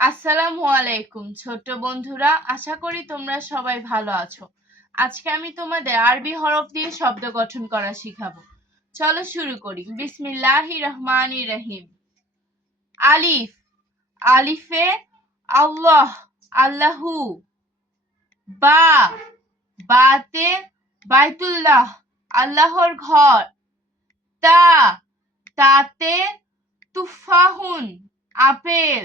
আসসালামু আলাইকুম ছোট্ট বন্ধুরা, আশা করি তোমরা সবাই ভালো আছো। আজকে আমি তোমাদের আরবি হরফ দিয়ে শব্দ গঠন করা শিখাবো। চলো শুরু করি। বিসমিল্লাহির রহমানির রহিম। আলিফ, আলিফে আল্লাহ, আল্লাহু। বা, বাতে বাইতুল্লাহ, আল্লাহর ঘর। তা, তাতে তুফাহুন, আপেল।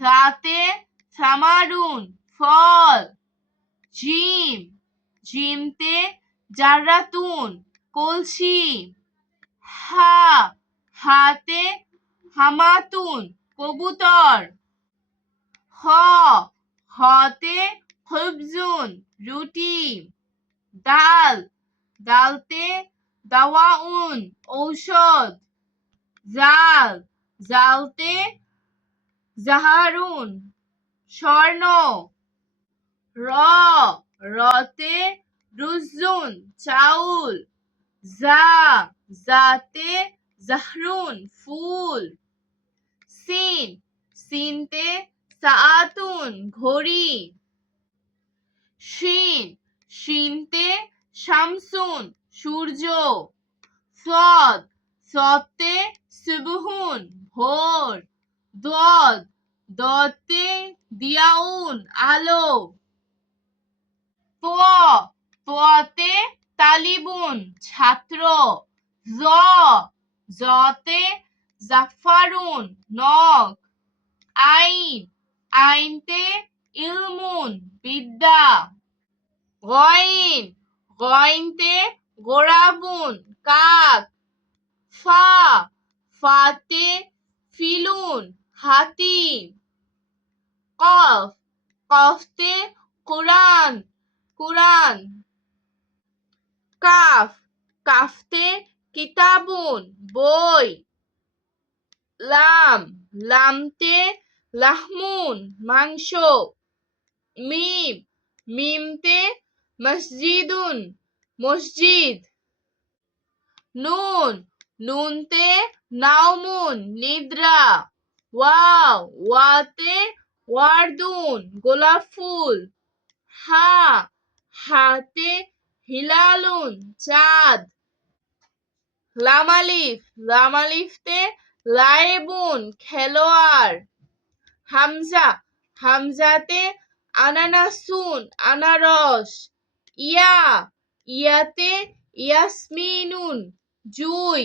ফ্লাতে সামারুন, ফল। জিমতে জাররাতুন, কলসি। হাতে হামাতুন, কবুতর। হতে খুবজুন, রুটি। দালতে দাওয়াউন, ঔষধ। জালতে জাহারুন, স্বর্ণ। রতে রুজুন, চাউল। জাতে জাহরুন, ফুল। সিনতে সাআতুন, ঘড়ি। শিনতে শামসুন, সূর্য। সতে সুবহুন, ভোর। দতে দিয়াউন, আলো। তোয়াতে তালিবুন, ছাত্র। জতে জাফারুন, নখ। আইনতে ইলমুন, বিদ্যা। গইনতে গোরাবুন, কাক। ফাতে ফিলুন, হাতি। কফতে কুরআন। কাফতে কিতাবুন, বই। লামতে লাহমুন, মাংস। মিমতে মসজিদুন, মসজিদ। নুনতে নাওমুন, নিদ্রা। ওয়াতে ওয়ারদুন, গোলাপ ফুল। হাতে হিলালুন, চাঁদ। লামালিফতে লাইবুন, খেলোয়াড়। হামজাতে আনানাসুন, আনারস। ইয়াতে ইয়াসমিনুন, জুই।